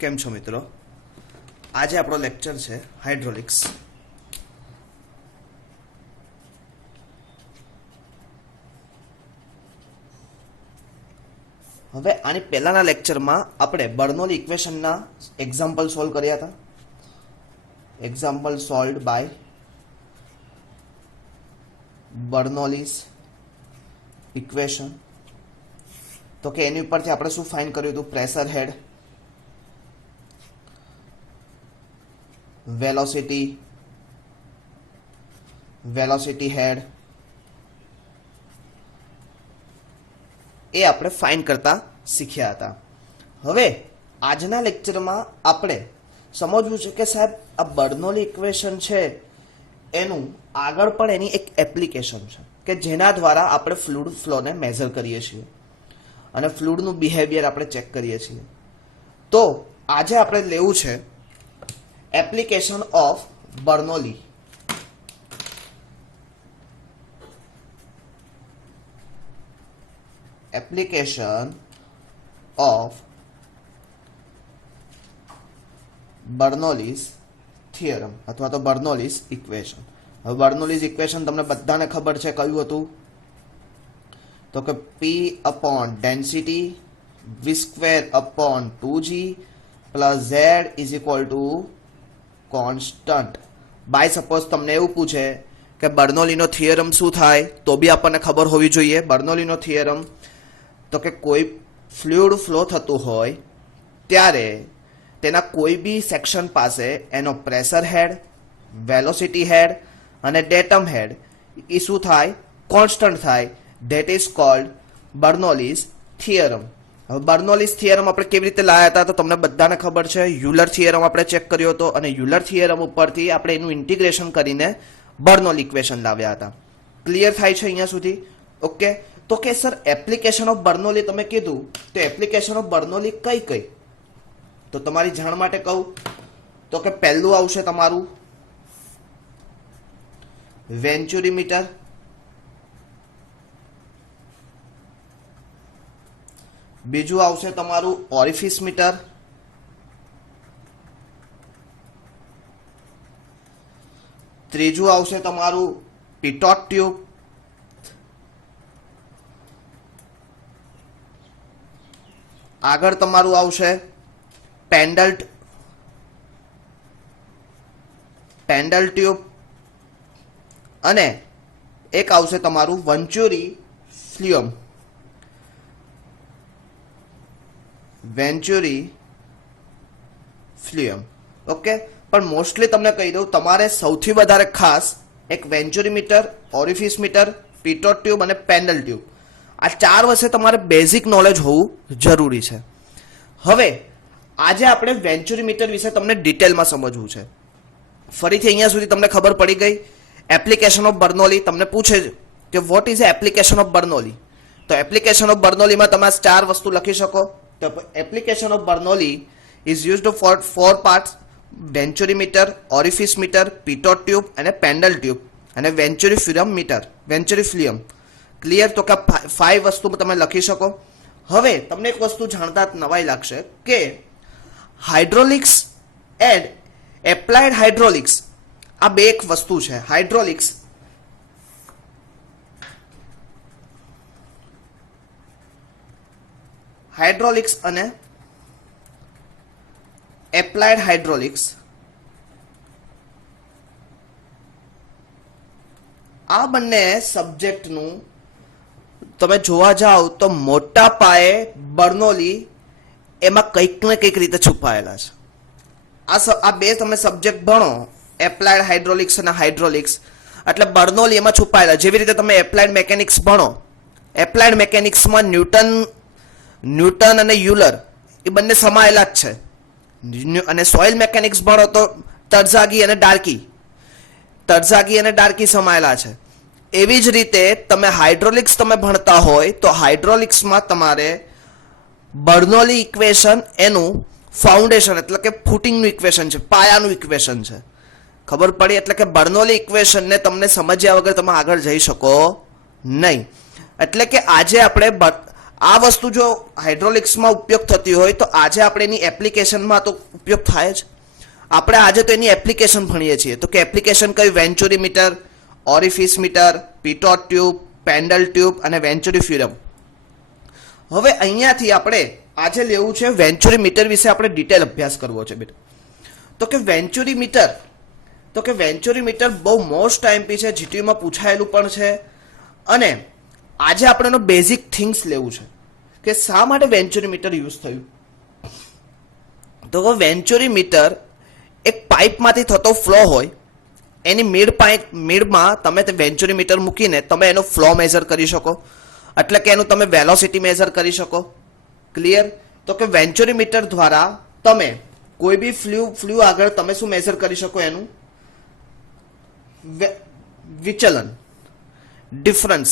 કેમ છો મિત્રો? આજે આપણો લેક્ચર છે હાઇડ્રોલિક્સ. હવે આની પહેલાના લેક્ચરમાં આપણે બર્નોલી ઇક્વેશનના એક્ઝામ્પલ સોલ્વ કર્યા હતા. Example solved by Bernoulli's equation. તો કે એની ઉપરથી આપણે શું ફાઇન્ડ કર્યું હતું? પ્રેશર હેડ, વેલોસિટી હેડ એ આપણે ફાઇન્ડ કરતા શીખ્યા હતા. હવે આજના લેક્ચરમાં આપણે સમજવું છે કે સાહેબ આ બર્નોલી ઇક્વેશન છે એનું આગળ પણ એની એક એપ્લિકેશન છે કે જેના દ્વારા આપણે ફ્લુઇડ ફ્લોને મેઝર કરીએ છીએ અને ફ્લુઇડનું બિહેવિયર આપણે ચેક કરીએ છીએ. તો આજે આપણે લેવું છે application of Bernoulli. Application of Bernoulli's theorem અથવા તો બર્નોલીઝ ઇક્વેશન. હવે બર્નોલીઝ ઇક્વેશન તમને બધાને ખબર છે કયું હતું? તો કે P upon density v square upon 2g plus z is equal to constant. By suppose તમને એવું પૂછે કે બર્નોલીનો થિયરમ શું થાય, તો બી આપણને ખબર હોવી જોઈએ. બર્નોલીનો થિયરમ તો કે કોઈ ફ્લુઇડ ફ્લો થતું હોય ત્યારે તેના કોઈ બી સેક્શન પાસે એનો પ્રેશર હેડ, વેલોસિટી હેડ અને ડેટમ હેડ એ શું થાય? કોન્સ્ટન્ટ થાય. That is called Bernoulli's theorem. હવે બર્નોલીઝ થિયરમ આપણે કેવી રીતે લાવ્યા હતા? તો તમને બધાને ખબર છે, યુલર થિયરમ આપણે ચેક કર્યો હતો અને યુલર થિયરમ ઉપરથી આપણે એનું ઇન્ટિગ્રેશન કરીને બર્નોલી ઇક્વેશન લાવ્યા હતા. ક્લિયર થાય છે અહીંયા સુધી? ઓકે. તો કે સર એપ્લિકેશન ઓફ બર્નોલી તમે કીધું, તો એપ્લિકેશન ઓફ બર્નોલી કઈ કઈ? તો તમારી જાણ માટે કહું તો કે પહેલું આવશે તમારું વેન્ચુરીમીટર, બીજું આવશે તમારું ઓરિફિસ મીટર, ત્રીજું આવશે તમારું પિટોટ ટ્યુબ, આગળ તમારું આવશે પેન્ડલ ટ્યુબ અને એક આવશે તમારું વેન્ચુરી ફ્લુમ. ઓકે. પણ મોસ્ટલી તમને કહી દઉં, તમારે સૌથી વધારે ખાસ એક વેન્ચુરી meter, orifice meter, pitot tube અને પેન્ડલ ટ્યુબ, આ ચાર વચ્ચે તમારે બેઝિક નોલેજ હોવું જરૂરી છે. હવે આજે આપણે વેન્ચુરી મીટર વિશે તમને ડિટેલમાં સમજવું છે. ફરીથી અહીંયા સુધી તમને ખબર પડી ગઈ. એપ્લિકેશન ઓફ બર્નોલી તમને પૂછે કે what is application of Bernoulli. તો એપ્લિકેશન ઓફ બર્નોલીમાં તમે ચાર વસ્તુ લખી શકો. તો application of Bernoulli is used for 4 parts: venturi meter, orifice meter, pitot tube અને પેન્ડલ ટ્યુબ અને વેન્ચુરી ફ્લુમ. ક્લિયર? તો કે 5 વસ્તુ તમે લખી શકો. હવે તમને એક વસ્તુ જાણતા નવાઈ લાગશે કે હાઇડ્રોલિક્સ એન્ડ એપ્લાઇડ હાઇડ્રોલિક્સ આ બે એક વસ્તુ છે. હાઇડ્રોલિક્સ અને એપ્લાઇડ હાઇડ્રોલિક્સ આ બંને સબ્જેક્ટનું તમે જોવા જાઓ તો મોટા પાયે બર્નોલી એમાં કંઈક ને કંઈક રીતે છુપાયેલા છે. આ બે તમે સબ્જેક્ટ ભણો, એપ્લાઇડ હાઇડ્રોલિક્સ અને હાઇડ્રોલિક્સ, એટલે બર્નોલી એમાં છુપાયેલા. જેવી રીતે તમે એપ્લાઇડ મેકેનિક્સ ભણો, એપ્લાઇડ મેકેનિક્સમાં ન્યૂટન અને યુલર એ બંને સમાયેલા જ છે. અને સોઇલ મેકેનિક્સ ભણો તો તરઝાગી અને ડાર્કી સમાયેલા છે. એવી જ રીતે તમે હાઇડ્રોલિક્સ તમે ભણતા હોય તો હાઇડ્રોલિક્સમાં તમારે બર્નોલી ઇક્વેશન એનું ફાઉન્ડેશન એટલે કે ફૂટિંગનું ઇક્વેશન છે, પાયાનું ઇક્વેશન છે. ખબર પડી? એટલે કે બર્નોલી ઇક્વેશનને તમને સમજ્યા વગર તમે આગળ જઈ શકો નહીં. એટલે કે આજે આપણે આ વસ્તુ જો હાઇડ્રોલિક્સમાં ઉપયોગ થતી હોય તો આજે આપણે એની એપ્લિકેશનમાં તો ઉપયોગ થાય જ. આપણે આજે તો એની એપ્લિકેશન ભણીએ છીએ. તો કે એપ્લિકેશન કઈ? Venturi meter, orifice meter, pitot tube, પેન્ડલ ટ્યુબ અને વેન્ચુરી ફ્યુરમ. હવે અહીંયાથી આપણે આજે લેવું છે વેન્ચુરી મીટર વિશે આપણે ડિટેલ અભ્યાસ કરવો છે બેટા. તો કે વેન્ચુરી મીટર બહુ મોસ્ટ આઈએમપી છે, જીટીયુમાં પૂછાયેલું પણ છે. અને આજે આપણે એનો બેઝિક થિંગ્સ લેવું છે કે શા માટે વેન્ચુરી મીટર યુઝ થયું. તો વેન્ચુરી મીટર એક પાઇપમાંથી થતો ફ્લો હોય, એની મિડમાં તમે તે વેન્ચુરી મીટર મૂકીને તમે એનો ફ્લો મેઝર કરી શકો, એટલે કે એનું તમે વેલોસિટી મેઝર કરી શકો. ક્લિયર? તો કે વેન્ચુરી મીટર દ્વારા તમે કોઈ બી ફ્લ્યુ આગળ તમે શું મેઝર કરી શકો? એનું વિચલન, ડિફરન્સ,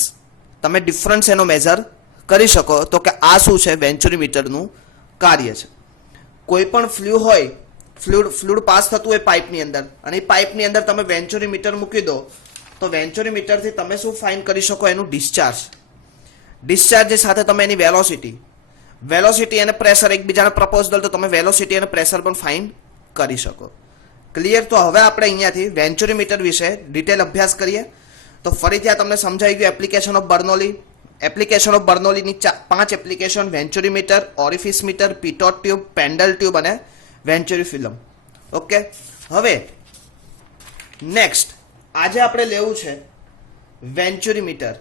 તમે ડિફરન્સ એનો મેઝર કરી શકો. તો કે આ શું છે? વેન્ચુરી મીટરનું કાર્ય છે. કોઈ પણ ફ્લ્યુ હોય, ફ્લુઇડ પાસ થતું હોય પાઇપની અંદર, અને એ પાઇપની અંદર તમે વેન્ચુરી મીટર મૂકી દો તો વેન્ચુરી મીટરથી તમે શું ફાઇન્ડ કરી શકો? એનું ડિસ્ચાર્જ સાથે તમે એની વેલોસિટી અને પ્રેશર એકબીજાને પ્રપોઝલ, તો તમે વેલોસિટી અને પ્રેશર પણ ફાઇન્ડ કરી શકો. ક્લિયર? તો હવે આપણે અહીંયાથી વેન્ચુરી મીટર વિશે ડિટેલ અભ્યાસ કરીએ. તો ફરીથી આ તમને સમજાઈ ગયું. એપ્લિકેશન ઓફ બર્નોલીની 5 application: venturi meter, orifice meter, pitot tube, પેન્ડલ ટ્યુબ અને વેન્ચુરી ફિલ્મ. ઓકે, હવે નેક્સ્ટ આજે આપણે લેવું છે વેન્ચુરી મીટર.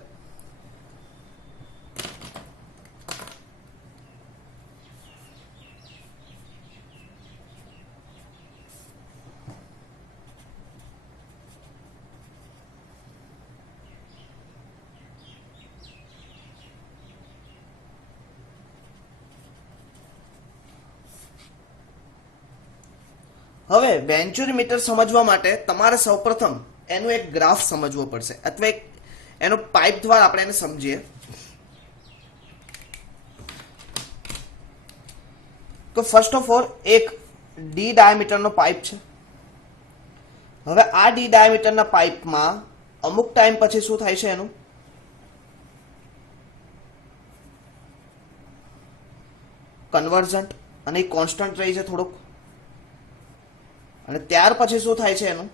હવે વેન્ચુરી મીટર સમજવા માટે તમારે સૌપ્રથમ એનું એક ગ્રાફ સમજવો પડશે, અથવા એક એનો પાઇપ દ્વારા આપણે એને સમજીએ. તો ફર્સ્ટ ઓફ ઓલ એક ડી ડાયામીટરનો પાઇપ છે. હવે આ ડી ડાયામીટરના પાઇપમાં અમુક ટાઈમ પછી શું થાય છે? એનું કન્વર્જન્ટ, અને એ કોન્સ્ટન્ટ રહી છે થોડુંક. અને ત્યાર પછી શું થાય છે? એનું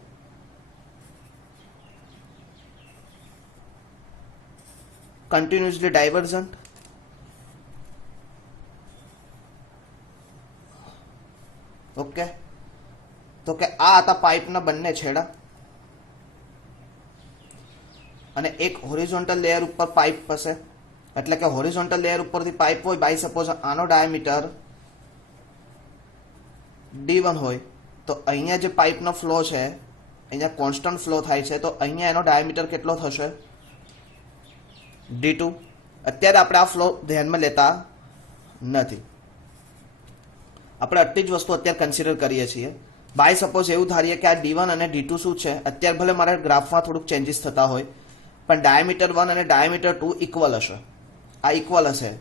કન્ટિન્યુઅસલી ડાયવર્ઝન્ટ. ઓકે, તો કે આ હતા પાઇપના બંને છેડા, અને એક હોરિઝોન્ટલ લેયર ઉપર પાઇપ હશે, એટલે કે હોરિઝોન્ટલ લેયર ઉપરથી પાઇપ હોય. બાય સપોઝ આનો ડાયામીટર D1 હોય, તો અહીંયા જે પાઇપનો ફ્લો છે, અહીંયા કોન્સ્ટન્ટ ફ્લો થાય છે, તો અહીંયા એનો ડાયામીટર કેટલો થશે? D2. અત્યારે આપણે આ ફ્લો ધ્યાનમાં લેતા નથી, આપણે આટલી જ વસ્તુ અત્યારે કન્સિડર કરીએ છીએ. બાય સપોઝ એવું ધારીએ કે આ D1 અને D2 શું છે? અત્યારે ભલે મારા ગ્રાફમાં થોડુંક ચેન્જીસ થતા હોય, પણ ડાયામીટર 1 અને ડાયામીટર 2 ઇક્વલ હશે. આ ઇક્વલ હશે.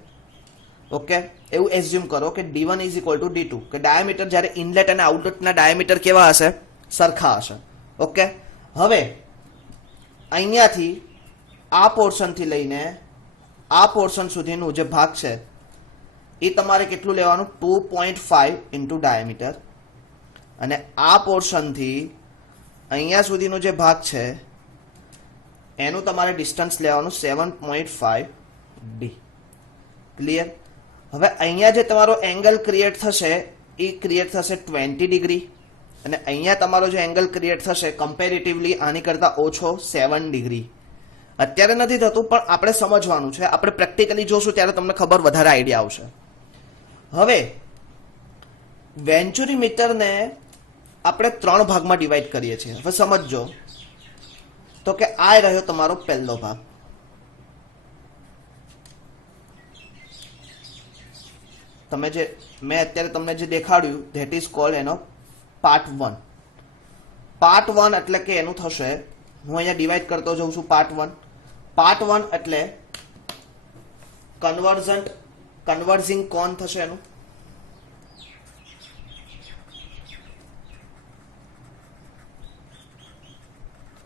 ઓકે, એવું એઝ્યુમ કરો કે D1 is equal two D2, કે ડાયામીટર જ્યારે ઇનલેટ અને આઉટલેટના ડાયામીટર કેવા હશે? સરખા હશે. ઓકે, હવે અહીંયાથી આ પોર્શનથી લઈને આ પોર્શન સુધીનું જે ભાગ છે એ તમારે કેટલું લેવાનું? 2.5 ઇન્ટુ ડાયામીટર. અને આ પોર્શનથી અહીંયા સુધીનો જે ભાગ છે એનું તમારે ડિસ્ટન્સ લેવાનું 7.5 D. ક્લિયર? હવે અહીંયા જે તમારો એંગલ ક્રિએટ થશે એ ક્રિએટ થશે 20 ડિગ્રી, અને અહીંયા તમારો જે એંગલ ક્રિએટ થશે કમ્પેરેટિવલી આની કરતાં ઓછો 7 ડિગ્રી. અત્યારે નથી થતું, પણ આપણે સમજવાનું છે. આપણે પ્રેક્ટિકલી જોશું ત્યારે તમને ખબર વધારે આઈડિયા આવશે. હવે વેન્ચુરી મીટરને આપણે 3 ભાગમાં ડિવાઈડ કરીએ છીએ. હવે સમજજો. તો કે આ રહ્યો તમારો પહેલો ભાગ. તમે જે મેં અત્યારે તમને જે દેખાડ્યું ધેટ ઇઝ કોલ્ડ એનો પાર્ટ 1. પાર્ટ 1 એટલે કે એનું થશે, હું અહીંયા ડિવાઈડ કરતો જઉં છું. પાર્ટ 1 એટલે કન્વર્ઝિંગ કોન થશે એનું.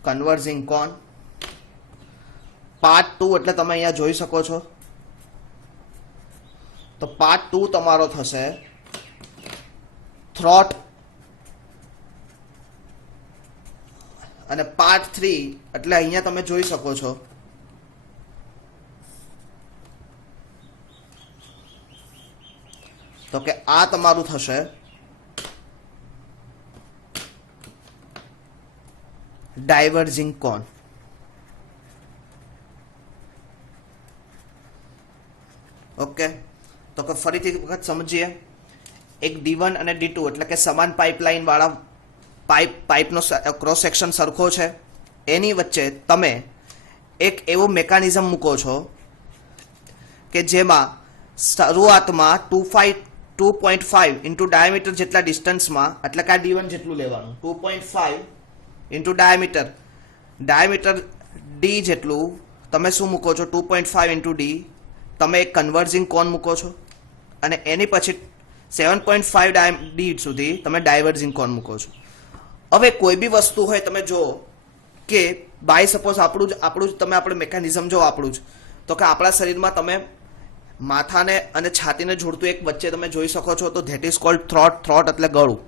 કન્વર્ઝિંગ કોન. પાર્ટ 2 એટલે તમે અહીંયા જોઈ શકો છો તો પાર્ટ 2 તમારો થશે થ્રોટ અને પાર્ટ 3 એટલે અહીંયા તમે જોઈ શકો છો તો કે આ તમારું થશે ડાયવર્જિંગ કોન. ઓકે, તો કે ફરીથી વખત સમજીએ. એક D1 અને D2 એટલે કે સમાન પાઇપલાઇન વાળા પાઇપનો ક્રોસ સેક્શન સરખો છે. એની વચ્ચે તમે એક એવો મેકાનિઝમ મૂકો છો કે જેમાં શરૂઆતમાં 2.5 ઇન્ટુ ડાયામીટર જેટલા ડિસ્ટન્સમાં, એટલે કે આ D1 જેટલું લેવાનું, 2.5 ઇન્ટુ ડાયામીટર D જેટલું તમે શું મૂકો છો, 2.5 ઇન્ટુ D તમે એક કન્વર્જિંગ કોન મૂકો છો અને એની પછી 7.5 D સુધી તમે ડાયવર્જિંગ કોન મૂકો છો. હવે કોઈ બી વસ્તુ હોય તમે જો કે બાય સપોઝ આપણું જ તમે આપણે મેકેનિઝમ જો આપણું જ, તો કે આપણા શરીરમાં તમે માથાને અને છાતીને જોડતું એક વચ્ચે તમે જોઈ શકો છો, તો ધેટ ઇઝ કોલ્ડ થ્રોટ એટલે ગળું.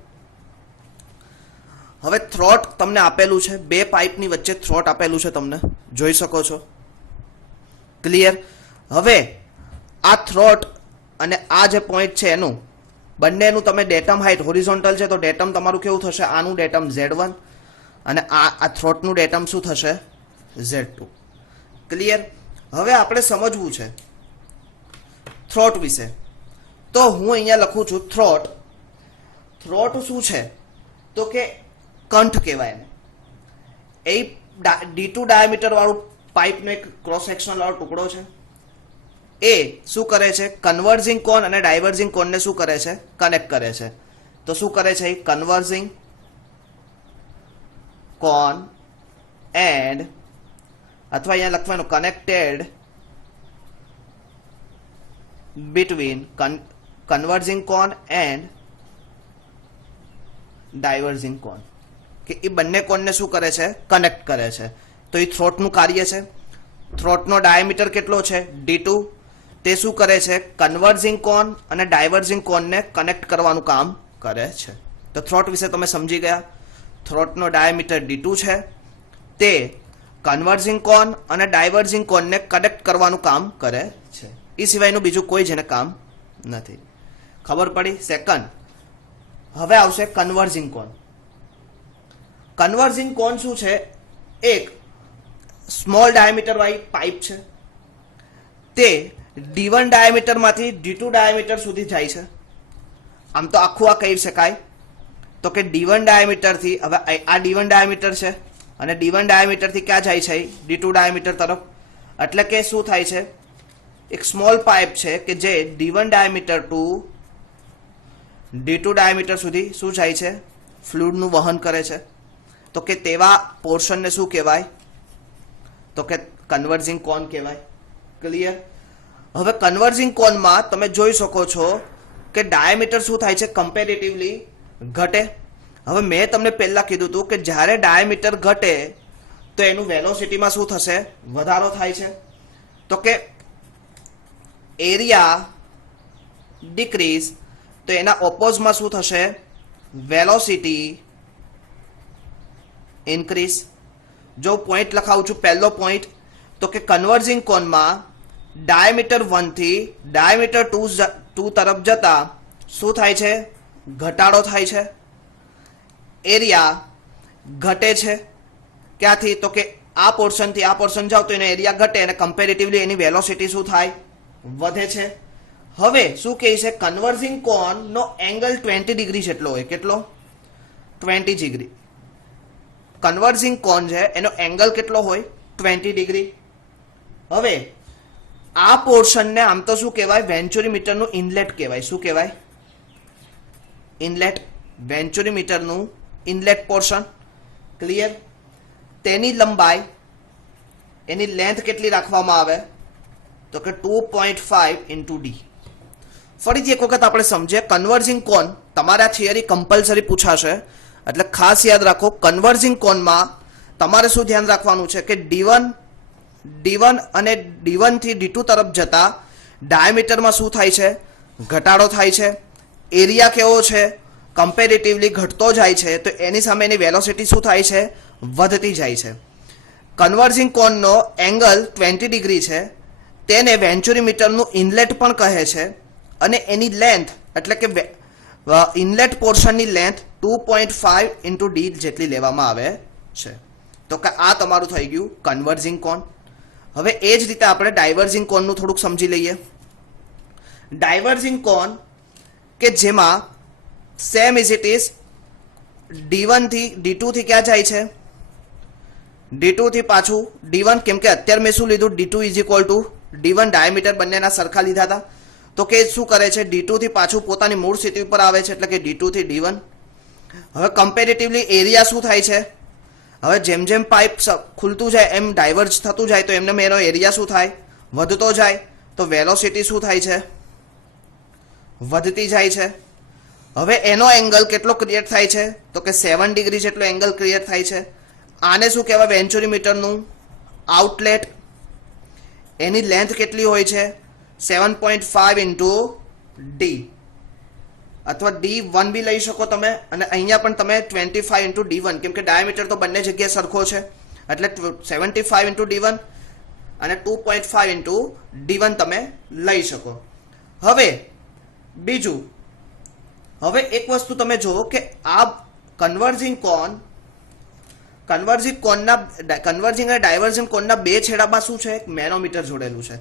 હવે થ્રોટ તમને આપેલું છે, બે પાઇપની વચ્ચે થ્રોટ આપેલું છે, તમને જોઈ શકો છો. ક્લિયર? હવે આ થ્રોટ અને આ જે પોઈન્ટ છે એનું બંનેનું તમે ડેટમ હાઇટ હોરિઝોન્ટલ છે તો ડેટમ તમારું કેવું થશે, આનું ડેટમ Z1 અને આ થ્રોટનું ડેટમ શું થશે, Z2. ક્લિયર? હવે આપણે સમજવું છે થ્રોટ વિશે, તો હું અહીંયા લખું છું થ્રોટ. થ્રોટ શું છે તો કે કંઠ કહેવાય એને. એ D2 ડાયામીટર વાળું પાઇપનો એક ક્રોસ સેક્શન વાળો ટુકડો છે. એ શું કરે છે, કન્વર્જિંગ કોન અને ડાયવર્જિંગ કોનને શું કરે છે, કનેક્ટ કરે છે. તો શું કરે છે, કન્વર્જિંગ કોન એન્ડ, અથવા અહીંયા લખવાનું connected between converging cone and diverging cone, કે એ બંને કોનને શું કરે છે, કનેક્ટ કરે છે. તો એ થ્રોટનું કાર્ય છે. થ્રોટનો ડાયામીટર કેટલો છે, D2. તે શું કરે છે, કન્વર્જિંગ કોન અને ડાયવર્જિંગ કોનને કનેક્ટ કરવાનું કામ કરે છે. તો થ્રોટ વિશે તમે સમજી ગયા. થ્રોટનો ડાયામીટર D2 છે, તે કન્વર્જિંગ કોન અને ડાયવર્જિંગ કોનને કનેક્ટ કરવાનું કામ કરે છે. એ સિવાયનું બીજું કોઈ જેને કામ નથી. ખબર પડી? સેકન્ડ, હવે આવશે કન્વર્જિંગ કોન. કન્વર્જિંગ કોન શું છે, એક સ્મોલ ડાયામીટર વાળી પાઇપ છે, તે D1 ડાયામીટરમાંથી D2 ડાયામીટર સુધી જાય છે. આમ તો આખું આ કહી શકાય તો કે D1 ડાયામીટરથી, હવે આ D1 ડાયામીટર છે અને D1 ડાયામીટરથી ક્યાં જાય છે, D2 ડાયામીટર તરફ. એટલે કે શું થાય છે, એક સ્મોલ પાઇપ છે કે જે D1 diameter two D2 diameter સુધી શું જાય છે, ફ્લુઇડનું વહન કરે છે. તો કે તેવા પોર્શનને શું કહેવાય, તો કે કન્વર્જિંગ કોન કહેવાય. ક્લિયર? હવે કન્વર્જિંગ કોનમાં તમે જોઈ શકો છો કે ડાયામીટર શું થાય છે, કમ્પેરેટિવલી ઘટે. હવે મેં તમને પહેલા કીધું હતું કે જ્યારે ડાયામીટર ઘટે તો એનું વેલોસિટીમાં શું થશે, વધારો થાય છે. તો કે એરિયા ડિક્રીઝ, તો એના ઓપોઝમાં શું થશે, વેલોસિટી ઇન્ક્રીઝ. જો પોઈન્ટ લખાવું છું, પહેલો પોઈન્ટ, તો કે કન્વર્જિંગ કોનમાં ડાયામીટર 1 થી ડાયામીટર 2 તરફ જતા શું થાય છે, ઘટાડો થાય છે. એરિયા ઘટે છે. ક્યાંથી, તો કે આ પોર્શનથી આ પોર્શન જાઓ તો એનો એરિયા ઘટે અને કમ્પેરેટિવલી એની વેલોસિટી શું થાય, વધે છે. હવે શું કહે છે, કન્વર્જિંગ કોનનો એંગલ 20 ડિગ્રી જેટલો હોય. કેટલો? 20 ડિગ્રી. કન્વર્જિંગ કોન છે એનો એંગલ કેટલો હોય, 20 ડિગ્રી. હવે આ પોર્શનને આમ તો શું કહેવાય, વેન્ચુરીમીટરનું ઇનલેટ કહેવાય. શું કહેવાય, ઇનલેટ. વેન્ચુરીમીટરનું ઇનલેટ પોર્શન. ક્લિયર? તેની લંબાઈ, એની લેન્થ કેટલી રાખવામાં આવે, તો કે 2.5 ઇન્ટુ D. ફરીથી એક વખત આપણે સમજીએ. કન્વર્જિંગ કોન તમારા થિયરી કમ્પલસરી પૂછાશે, એટલે ખાસ યાદ રાખો. કન્વર્જિંગ કોનમાં તમારે શું ધ્યાન રાખવાનું છે કે D1 અને D1 થી D2 તરફ જતા ડાયામીટરમાં શું થાય છે, ઘટાડો થાય છે, એરિયા કેવો છે, કમ્પેરેટિવલી ઘટતો જાય છે, તો એની સામે એની વેલોસિટી શું થાય છે, વધતી જાય છે. કન્વર્જિંગ કોનનો એંગલ 20 ડિગ્રી છે, તેને વેન્ચુરીમીટરનું ઇનલેટ પણ કહે છે, અને એની લેન્થ એટલે કે ઇનલેટ પોર્શનની લેન્થ 2.5 ઇન્ટુ ડી જેટલી લેવામાં આવે છે. તો કે આ તમારું થઈ ગયું કન્વર્જિંગ કોન. હવે એ જ રીતે આપણે ડાયવર્જિંગ કોનનું થોડુંક સમજી લઈએ. ડાયવર્જિંગ કોન કે જેમાં same is it is D1 થી D2 થી ક્યાં જાય છે, D2 થી પાછું D1, કેમ કે અત્યારે મેં શું લીધું, D2 is equal two D1, diameter બંનેના સરખા લીધા હતા. તો કે શું કરે છે, D2 થી પાછું પોતાની મૂળ સ્થિતિ ઉપર આવે છે, એટલે કે D2 થી D1. હવે કમ્પેરેટિવલી એરિયા શું થાય છે, હવે જેમ જેમ પાઇપ ખુલતું જાય એમ ડાયવર્જ થતું જાય, તો એમને એનો એરિયા શું થાય, વધતો જાય. તો વેલોસિટી શું થાય છે, વધતી જાય છે. હવે એનો એંગલ કેટલો ક્રિએટ થાય છે, તો કે 7 ડિગ્રી જેટલો એંગલ ક્રિએટ થાય છે. આને શું કહેવાય, વેન્ચુરીમીટરનું આઉટલેટ. એની લેન્થ કેટલી હોય છે, 7.5 ઇન્ટુ ડી, અથવા D1 બી લઈ શકો તમે, અને અહીંયા પણ તમે 25 ઇન્ટુ D1, કેમ કે ડાયામીટર તો બંને જગ્યાએ સરખો છે, એટલે 75 ઇન્ટુ D1 અને 2.5 ઇન્ટુ D1 તમે લઈ શકો. હવે બીજું, હવે એક વસ્તુ તમે જુઓ કે આ કન્વર્જિંગ અને ડાયવર્જિંગ કોનના બે છેડામાં શું છે, એક મેનોમીટર જોડેલું છે.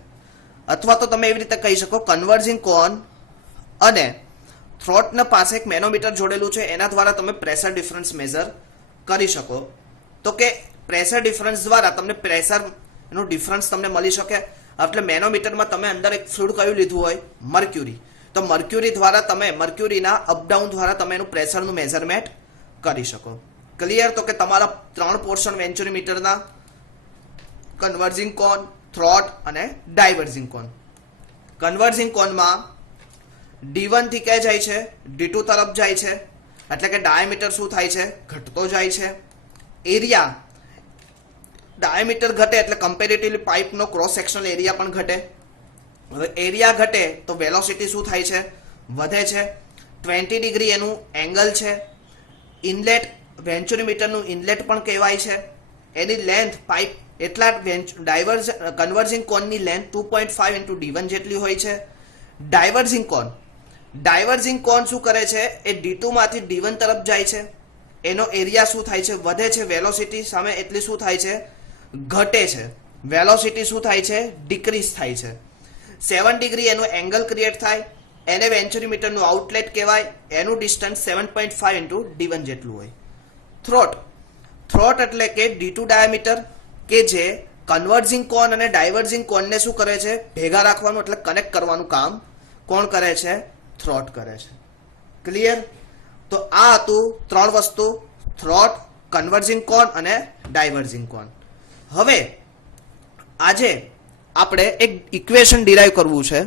અથવા તો તમે એવી રીતે કહી શકો, કન્વર્જિંગ કોન અને થ્રોટના પાસે એક મેનોમીટર જોડેલું છે, એના દ્વારા તમે પ્રેશર ડિફરન્સ મેઝર કરી શકો. તો કે પ્રેશર ડિફરન્સ દ્વારા તમને પ્રેશરનો ડિફરન્સ તમને મળી શકે. એટલે મેનોમીટરમાં તમે અંદર એક ફ્લુઇડ કયું લીધું હોય, મર્ક્યુરી, તો મર્ક્યુરી દ્વારા તમે મર્ક્યુરીના અપડાઉન દ્વારા તમે એનું પ્રેશરનું મેઝરમેન્ટ કરી શકો. ક્લિયર? તો કે તમારા 3 પોર્શન વેન્ચુરીમીટરના, કન્વર્જિંગ કોન, થ્રોટ અને ડાયવર્જિંગ કોન. કન્વર્જિંગ કોનમાં D1 થી ક્યાં જાય છે, D2 તરફ જાય છે, એટલે કે ડાયામીટર શું થાય છે, ઘટતો જાય છે. એરિયા, ડાયામીટર ઘટે એટલે કમ્પેરેટિવલી પાઇપનો ક્રોસ સેક્શનલ એરિયા પણ ઘટે. હવે એરિયા ઘટે તો વેલોસિટી શું થાય છે, વધે છે. 20 ડિગ્રી એનું એંગલ છે. ઇનલેટ, વેન્ચુરીમીટરનું ઇનલેટ પણ કહેવાય છે. એની લેન્થ પાઇપ એટલા કન્વર્જિંગ કોનની લેન્થ 2.5 ઇન્ટુ D1 જેટલી હોય છે. ડાયવર્જિંગ કોન શું કરે છે, એ D2 માંથી D1 તરફ જાય છે. એનો એરિયા શું થાય છે, વધે છે. વેલોસિટી સામે એટલી શું થાય છે, ઘટે છે. વેલોસિટી શું થાય છે, ડિક્રીઝ થાય છે. 7 ડિગ્રી એનું એંગલ ક્રિએટ થાય, એને વેન્ચુરીમીટરનું આઉટલેટ કહેવાય. એનું ડિસ્ટન્સ 7.5 ઇન્ટુ D1 જેટલું હોય. થ્રોટ એટલે કે D2 ડાયામીટર, કે જે કન્વર્જિંગ કોન અને ડાયવર્જિંગ કોનને શું કરે છે, ભેગા રાખવાનું એટલે કનેક્ટ કરવાનું કામ કોણ કરે છે, થ્રોટ કરે છે. ક્લિયર? તો આ હતું 3 વસ્તુ, થ્રોટ, કન્વર્જિંગ કોન અને ડાયવર્જિંગ કોન. હવે આજે આપણે એક ઇક્વેશન ડિરાઈવ કરવું છે.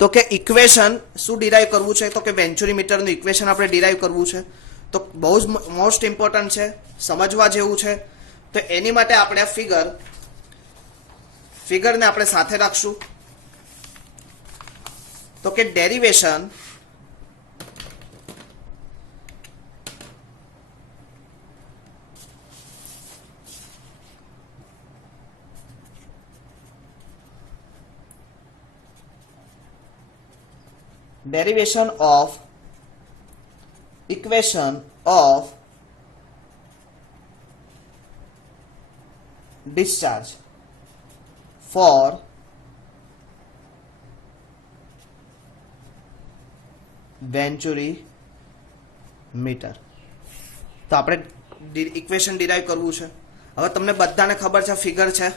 તો કે ઇક્વેશન શું ડિરાઈવ કરવું છે, તો કે વેન્ચુરીમીટરનું ઇક્વેશન આપણે ડિરાઈવ કરવું છે. તો બહુ જ મોસ્ટ ઇમ્પોર્ટન્ટ છે, સમજવા જેવું છે. તો એની માટે આપણે ફિગરને આપણે સાથે રાખશું. તો કે derivation of equation of discharge for venturi meter. તો આપણે ઇક્વેશન ડિરાઈવ કરવું છે. હવે તમને બધાને ખબર છે, ફિગર છે.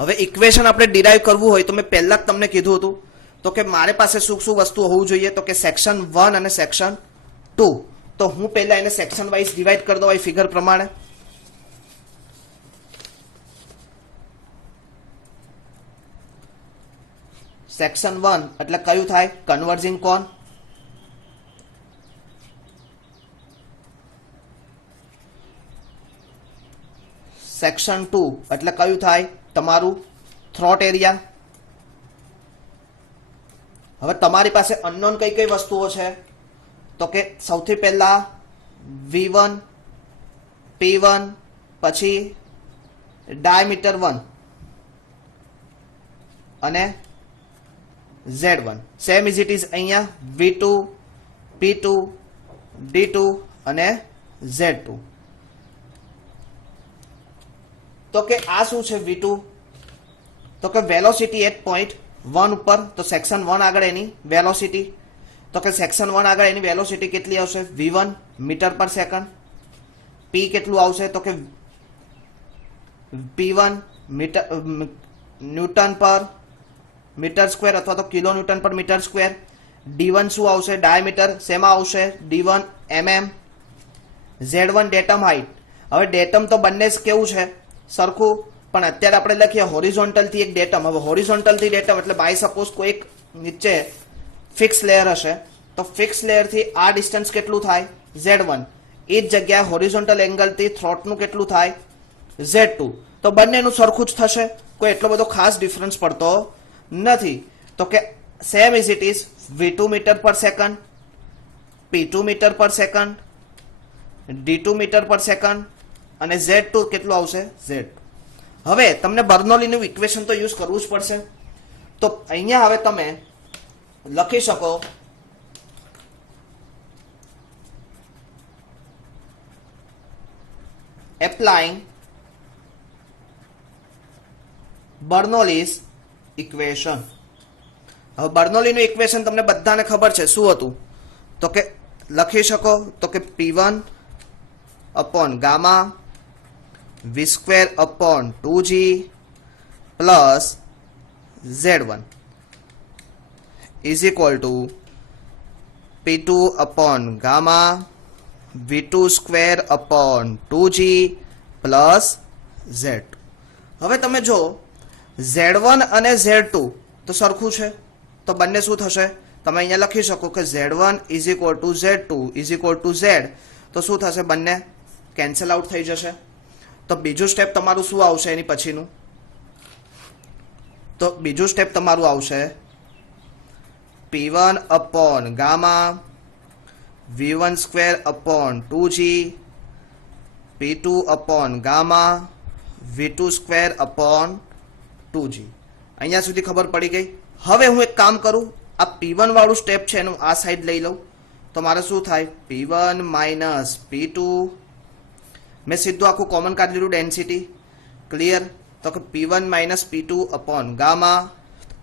હવે ઇક્વેશન આપણે ડિરાઈવ કરવું હોય તો મેં પહેલા જ તમને કીધું હતું, તો કે મારે પાસે શું શું વસ્તુ હોવું જોઈએ, તો કે સેક્શન 1 અને સેક્શન 2. તો હું પહેલા એને સેક્શન વાઇઝ ડિવાઈડ કરી દઉં ફિગર પ્રમાણે. સેક્શન 1 એટલે કયું થાય, કન્વર્જિંગ કોન. સેક્શન 2 એટલે કયું થાય, તમારું થ્રોટ એરિયા. હવે તમારી પાસે અનનોન કઈ કઈ વસ્તુઓ છે તો કે સૌથી પહેલા V1 P1 પછી ડાયમીટર 1 અને Z1 same is it is અહીંયા V2 P2 D2 અને Z2 તો કે આ શું છે V2 તો કે વેલોસિટી એટ પોઈન્ટ 1 ઉપર તો સેક્શન 1 આગળ એની વેલોસિટી તો કે સેક્શન 1 આગળ એની વેલોસિટી કેટલી આવશે V1 metre per second P કેટલું આવશે તો કે P1 મીટર ન્યૂટન પર મીટર સ્ક્વેર અથવા તો કિલો ન્યૂટન પર મીટર સ્ક્વેર D1 શું આવશે ડાયામીટર શેમાં આવશે D1 mm Z1 datum height હવે ડેટમ તો બંને કેવું છે સરખું પણ અત્યારે આપણે લખીએ હોરિઝોન્ટલ થી એક ડેટમ હવે હોરિઝોન્ટલ થી ડેટમ એટલે બાય સપોઝ કોઈ એક નીચે ફિક્સ લેયર હશે તો ફિક્સ લેયર થી આ ડિસ્ટન્સ કેટલું થાય Z1 એ જ જગ્યાએ હોરિઝોન્ટલ એંગલ થી થ્રોટનું કેટલું થાય Z2 તો બંનેનું સરખું જ થશે કોઈ એટલો બધો ખાસ ડિફરન્સ પડતો નથી તો કે same is it is V2 metre per second P2 metre per second D2 metre per second અને Z2 કેટલું આવશે Z2 હવે તમને બર્નોલીનું ઇક્વેશન તો યુઝ કરવું જ પડશે તો અહીંયા હવે તમે લખી શકો એપ્લાઇંગ બર્નોલીઝ ઇક્વેશન હવે બર્નોલીનું ઇક્વેશન તમને બધાને ખબર છે શું હતું તો કે લખી શકો તો કે P1 upon gamma v square upon 2g plus z1 is equal to P2 upon gamma v2 square upon 2g plus z2 હવે તમે જો Z1 અને Z2 તો સરખું છે તો બંને શું થશે તમે અહીંયા લખી શકો કે Z1 is equal to Z2 is equal to Z તો શું થશે બંને કેન્સલ આઉટ થઈ જશે તો બીજું સ્ટેપ તમારું શું આવશે એની પછીનું તો બીજું સ્ટેપ તમારું આવશે P1 upon gamma V1 square upon 2g P2 upon gamma V2 square upon 2g અહીંયા સુધી ખબર પડી ગઈ હવે હું એક કામ કરું આ P1 વાળું સ્ટેપ છે એનું આ સાઈડ લઈ લઉં તો મારે શું થાય P1 minus P2 મેં સીધું આખું કોમન કાઢી લીધું ડેન્સિટી ક્લિયર તો કે P1 minus P2 upon gamma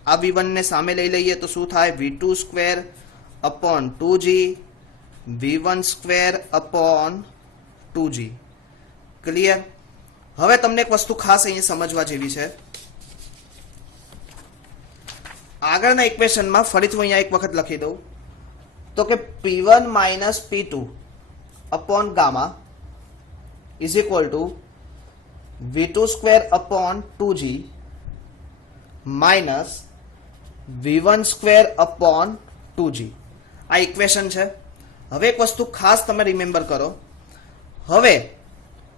આ V1 ને સામે લઈ લઈએ તો શું થાય V2 square upon 2g V1 square upon 2g clear હવે તમને એક વસ્તુ ખાસ અહીંયા સમજવા જેવી છે આગળના ઇક્વેશનમાં ફરીથી હું અહીંયા એક વખત લખી દઉં તો કે P1 minus P2 upon gamma is equal to V2 square upon 2g minus V1 square upon 2g આ ઇક્વેશન છે હવે એક વસ્તુ ખાસ તમે રિમેમ્બર કરો હવે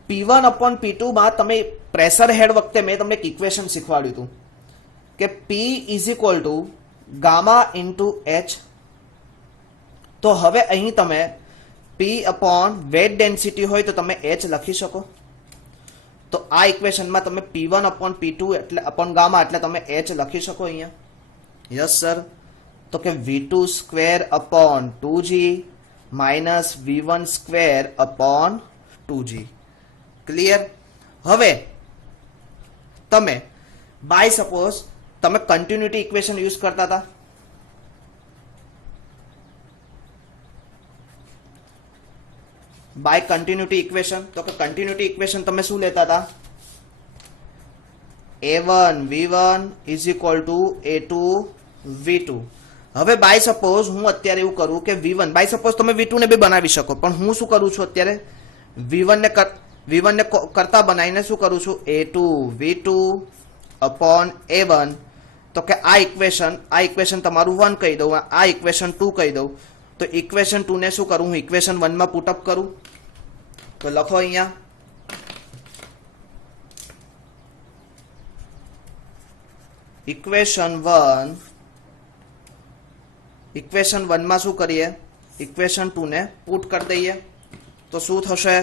P1 upon P2 માં તમે પ્રેશર હેડ વખતે મેં તમને એક ઇક્વેશન શીખવાડ્યું હતું કે P is equal to gamma into H તો હવે અહીં તમે P upon વેટ ડેન્સિટી હોય તો તમે H લખી શકો તો આ ઇક્વેશનમાં તમે P1 upon P2 એટલે upon gamma એટલે તમે H લખી શકો અહીંયા યસ સર તો કે V2 square upon 2g minus V1 square upon 2g clear હવે તમે બાય સપોઝ તમે કન્ટિન્યુટી ઇક્વેશન યુઝ કરતા હતા બાય કન્ટિન્યુટી ઇક્વેશન તો કે કન્ટિન્યુટી ઇક્વેશન તમે શું લેતા હતા A1 V1 is equal to A2 V2 હવે બાય સપોઝ હું અત્યારે એવું કરું કે V1 બાય સપોઝ તમે V2 ને બી બનાવી શકો પણ હું શું કરું છું અત્યારે V1 ને કરતા બનાવીને શું કરું છું A2 V2 upon A1 તો કે આ ઇક્વેશન તમારું 1 કહી દઉં આ ઇક્વેશન 2 કહી દઉં તો ઇક્વેશન 2 ને શું કરું હું ઇક્વેશન 1 માં પુટ અપ કરું તો લખો અહીંયા ઇક્વેશન 1 ઇક્વેશન 1 માં શું કરીએ, ઇક્વેશન 2 ને પુટ કરી દઈએ તો શું થશે,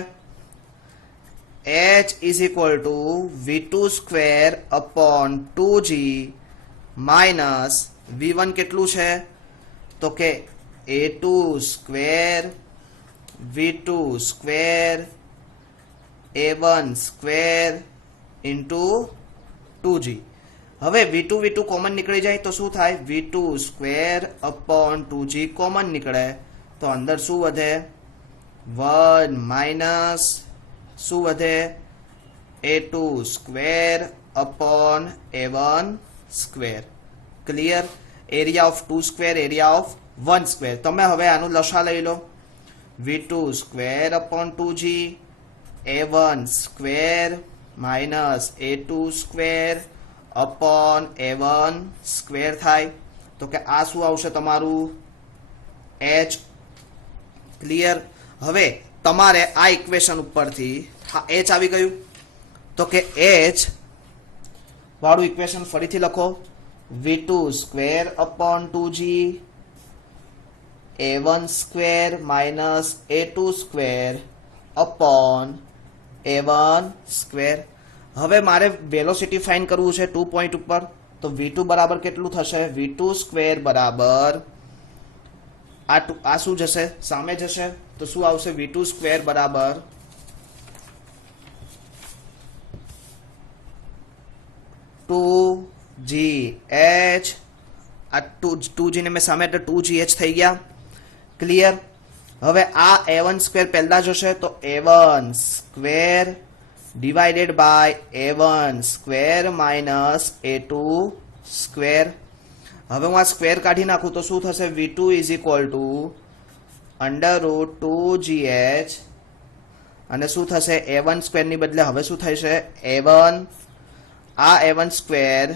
h is equal two v2 square upon 2g minus v1 કેટલું છે તો કે a2 square v2 square a1 square into 2g. હવે v2 કોમન નીકળી જાય તો શું થાય, v2 square upon 2g common નીકળે તો અંદર શું વધે, 1 માઇનસ શું વધે, a2 square upon a1 square. Clear? Area of 2 square, area of 1 square. તમે હવે આનું લસા લઈ લો, v2 square upon 2g a1 square minus a2 square upon a1 square થાય તો કે આ શું આવશે તમારું h. ક્લિયર? હવે તમારે આ ઇક્વેશન ઉપરથી h આવી ગયું તો કે h વાળું ઇક્વેશન ફરીથી લખો, v2 square upon 2g a1 square minus a2 square upon a1 square. હવે મારે વેલોસિટી ફાઇન્ડ કરવું છે 2 પોઈન્ટ ઉપર તો v2 બરાબર કેટલું થશે, v2 સ્ક્વેર બરાબર આ શું જશે, સામે જશે તો શું આવશે, v2 સ્ક્વેર બરાબર 2gh. આ 2g ને મેં સામે એટલે 2gh થઈ ગયા. ક્લિયર? હવે આ a1 સ્ક્વેર પહેલા જશે તો a1 square divided by a1 square minus a2 square. હવે હું આ સ્ક્વેર કાઢી નાખું તો શું થશે, v2 is equal two under route 2gh અને શું થશે, a1 સ્ક્વેરની બદલે હવે શું થશે, a1 આ a1 square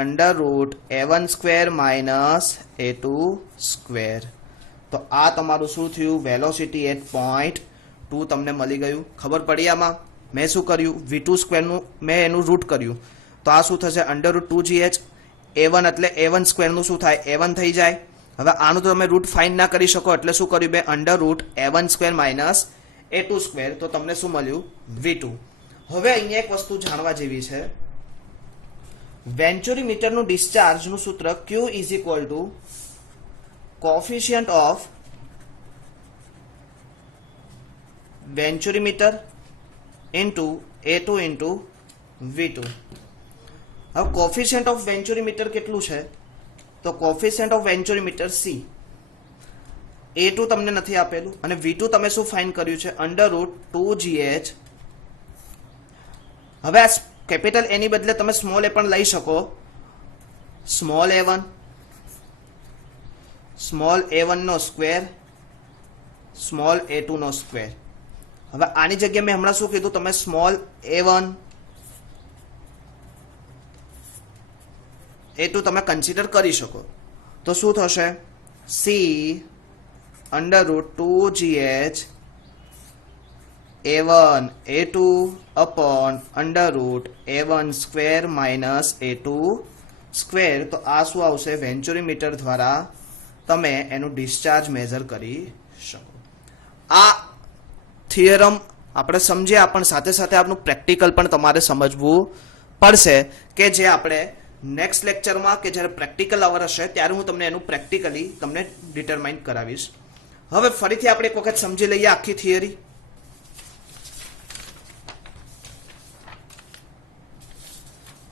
under route a1 square minus a2 square. તો આ તમારું શું થયું, વેલોસિટી એટ પોઈન્ટ 2 તમને મળી ગયું. ખબર પડી આમાં? મેં શું કર્યું, v2 સ્ક્વેરનું મેં એનું રૂટ કર્યું તો આ શું થશે, અંડર રૂટ 2gh a1 એટલે a1 સ્ક્વેરનું શું થાય, a1 થઈ જાય. હવે આનું તો તમે રૂટ ફાઇન્ડ ના કરી શકો એટલે શું કર્યું, બે under route a1 square minus a2 square તો તમને શું મળ્યું, v2. હવે અહીંયા એક વસ્તુ જાણવા જેવી છે, વેન્ચુરીમીટરનું ડિસ્ચાર્જનું સૂત્ર q is equal to coefficient of venturi meter into a2 into v2. હવે કોફિશિયન્ટ ઓફ વેન્ચુરીમીટર કેટલું છે તો કોફિશિયન્ટ ઓફ વેન્ચુરીમીટર c. a2 તમને નથી આપેલું અને v2 તમે શું ફાઇન્ડ કર્યું છે, અંડર રૂટ 2gh. હવે આ કેપિટલ એની બદલે તમે સ્મોલ એ પણ લઈ શકો, સ્મોલ a1 નો સ્ક્વેર સ્મોલ a2 નો સ્ક્વેર. હવે આની જગ્યાએ મેં હમણાં શું કીધું, તમે સ્મોલ a1 a2 તમે કન્સિડર કરી શકો તો શું થશે, c under route 2gh a1 a2 upon under route a1 square minus a2 square. તો આ શું આવશે, વેન્ચુરીમીટર દ્વારા તમે એનું ડિસ્ચાર્જ મેઝર કરી શકો. આ થિયરમ આપણે સમજ્યા પણ સાથે સાથે આપણું પ્રેક્ટિકલ પણ તમારે સમજવું પડશે કે જે આપણે નેક્સ્ટ લેક્ચરમાં કે જ્યારે પ્રેક્ટિકલ અવર હશે ત્યારે હું તમને એનું પ્રેક્ટિકલી તમને ડિટરમાઇન કરાવીશ. હવે ફરીથી આપણે એક વખત સમજી લઈએ આખી થિયરી.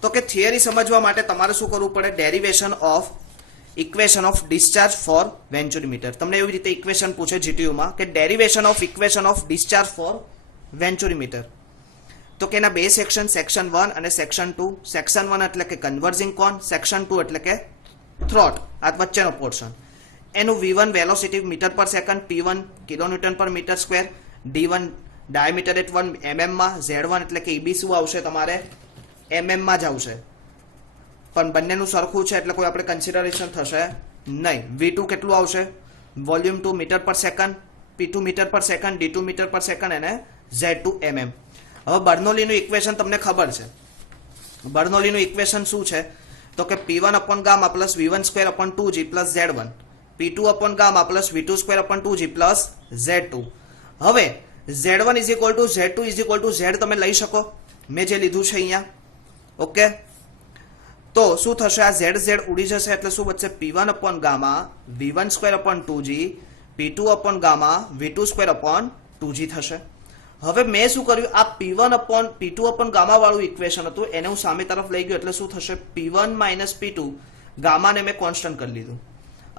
તો કે થિયરી સમજવા માટે તમારે શું કરવું પડે, derivation of equation of discharge for venturi meter. તમને એવી રીતે ઇક્વેશન પૂછે જીટીયુમાં કે derivation of equation of discharge for venturi meter. તો કે એના બે સેક્શન, સેક્શન 1 અને સેક્શન 2. સેક્શન 1 એટલે કે કન્વર્જિંગ કોન, સેક્શન 2 એટલે કે થ્રોટ, આ વચ્ચેનો પોર્શન. એનું v1 velocity metre per second, p1 kilonewton per metre square, d1 diameter at 1 mm માં, z1 એટલે કે eb શું આવશે તમારે mm માં જ આવશે. પણ બંનેનું સરખું છે એટલે કોઈ આપણે કન્સિડરેશન થશે નહીં. v2 કેટલું આવશે, volume 2 metre per second, p2 metre per second, d2 metre per second અને z2 mm. હવે બર્નોલીનું ઇક્વેશન તમને ખબર છે. બર્નોલીનું ઇક્વેશન શું છે, તો કે P1 upon gamma plus V1 square upon 2G plus Z1, P2 upon gamma plus V2 square upon 2G plus Z2. હવે Z1 is equal to Z2 is equal to Z તમે લઈ શકો, મેં જે લીધું છે અહીંયા. ઓકે, તો શું થશે? આ Z ઉડી જશે એટલે શું બચશે? P1 upon gamma V1 square upon 2G P2 upon gamma V2 square upon 2G થશે. હવે મેં શું કર્યું? આ P1 upon P2 upon gamma વાળું ઇક્વેશન હતું એને હું સામે તરફ લઈ ગયો એટલે શું થશે? P1 minus P2 ગામા ને મેં કોન્સ્ટન્ટ કરી લીધું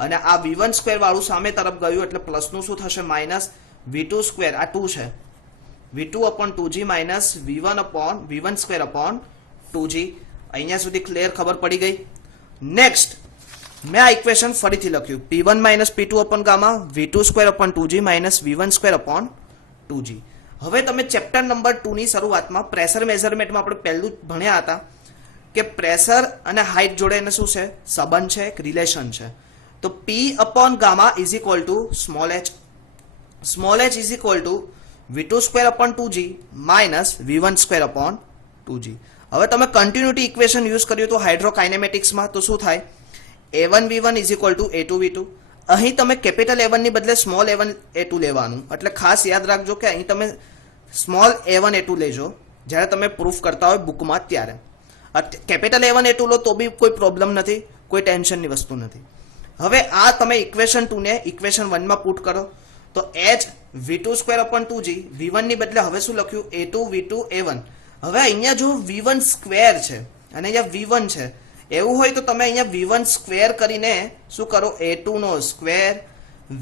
અને આ V1 સ્ક્વેર વાળું સામે તરફ ગયું એટલે પ્લસ નું શું થશે? માઇનસ V2 સ્ક્વેર, આ 2 છે, V2 upon 2G minus V1 upon V1 square upon 2G. અહીંયા સુધી ક્લિયર, ખબર પડી ગઈ? નેક્સ્ટ મેં આ ઇક્વેશન ફરીથી લખ્યું P1 minus P2 upon gamma V2 square upon 2G minus V1 square upon 2G. હવે તમે ચેપ્ટર નંબર 2 ની શરૂઆતમાં પ્રેશર મેઝરમેન્ટમાં આપણે પહેલું ભણ્યા હતા કે પ્રેશર અને હાઇટ જોડે એને શું છે? સંબંધ છે, એક રિલેશન છે. તો P upon gamma is equal to small h is equal to V2 square upon 2G minus V1 square upon 2G. હવે તમે કન્ટિન્યુટી ઇક્વેશન યુઝ કર્યું તો હાઇડ્રોકાઇનેમેટિક્સમાં તો શું થાય? A1 V1 is equal to A2 V2. અહીં તમે કેપિટલ A1 ની બદલે સ્મોલ A1 A2 લેવાનું, એટલે ખાસ યાદ રાખજો કે અહીં તમે સ્મોલ A1 A2 લેજો જ્યારે તમે પ્રૂફ કરતા હોય બુકમાં ત્યારે. કેપિટલ A1 A2 લો તો બી કોઈ પ્રોબ્લેમ નથી, કોઈ ટેન્શનની વસ્તુ નથી. હવે આ તમે ઇક્વેશન 2 ને ઇક્વેશન 1 માં પુટ કરો તો h V2 square upon 2G V1 ની બદલે હવે શું લખ્યું? A2 V2 A1. હવે અહીંયા જો V1 સ્ક્વેર છે અને અહીંયા V1 છે, એવું હોય તો તમે અહીંયા V1 સ્ક્વેર કરીને શું કરો? A2 નો સ્ક્વેર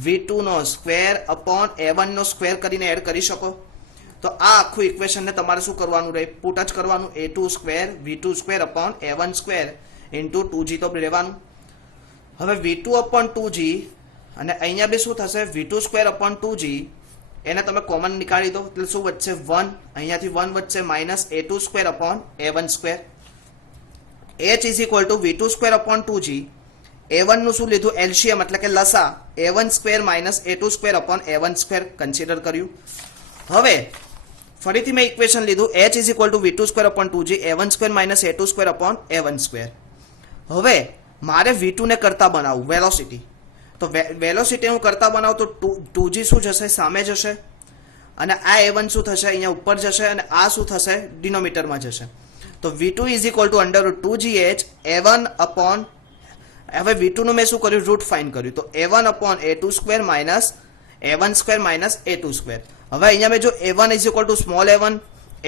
V2 નો સ્ક્વેર અપોન A1 નો સ્ક્વેર કરીને એડ કરી શકો. તો આ આખું ઇક્વેશનને તમારે શું કરવાનું રહે? પુટ જ કરવાનું. A2 square V2 square upon A1 square into 2G તો રહેવાનું. હવે V2 અપોન 2G અને અહીંયા બી શું થશે? V2 સ્ક્વેર અપોન 2G એને તમે કોમન નીકાળી દો એટલે શું વધશે? 1. અહીંયાથી 1 વધશે minus A2 square upon A1 square. h is equal to V2 square upon 2G. A1 નું શું લીધું? એલસીએમ એટલે કે લસા. A1 square minus A2 square upon A1 square consider કર્યું. હવે ફરીથી મેં ઇક્વેશન લીધું h is equal to V2 square upon 2G A1 square minus A2 square upon A1 square. હવે મારે V2 ને કરતા બનાવવું વેલોસિટી. તો વેલોસિટી હું કરતા બનાવું તો 2G શું જશે? સામે જશે અને આ A1 શું થશે? અહીંયા ઉપર જશે અને આ શું થશે? ડિનોમિનેટરમાં જશે. તો V2 is equal to under root 2GH A1 upon, હવે V2 નું મેં શું કર્યું? રૂટ ફાઇન્ડ કર્યું તો A1 upon A2 square minus A1 square minus A2 square. હવે અહીંયા મેં જો A1 is equal to small A1,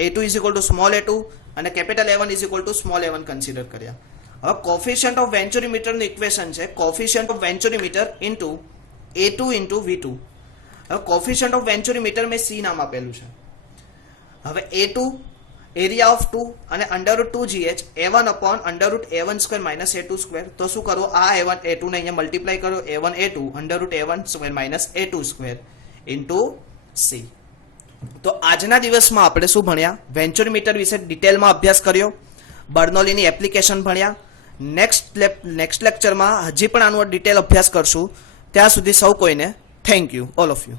A2 is equal to small A2 અને capital A1 is equal to small A1 consider કર્યા. હવે coefficient of વેન્ચુરીમીટરનું equation છે coefficient of venturi meter into A2 into V2. હવે કોફિશિયન્ટ ઓફ વેન્ચુરીમીટર મેં C નામ આપેલું છે. હવે A2 એરિયા ઓફ 2 અને under route 2GH A1 upon under route A1 square minus A2 square. તો શું કરો? આ A1 A2 ને અહીંયા મલ્ટીપ્લાય કરો A1 A2 under route A1 square minus A2 square into C. તો આજના દિવસમાં આપણે શું ભણ્યા? વેન્ચુરીમીટર વિશે ડિટેલમાં અભ્યાસ કર્યો, બર્નોલીની એપ્લિકેશન ભણ્યા. નેક્સ્ટ લેક્ચરમાં હજી પણ આનો ડિટેલ અભ્યાસ કરશું. ત્યાં સુધી સૌ કોઈને thank you, all of you.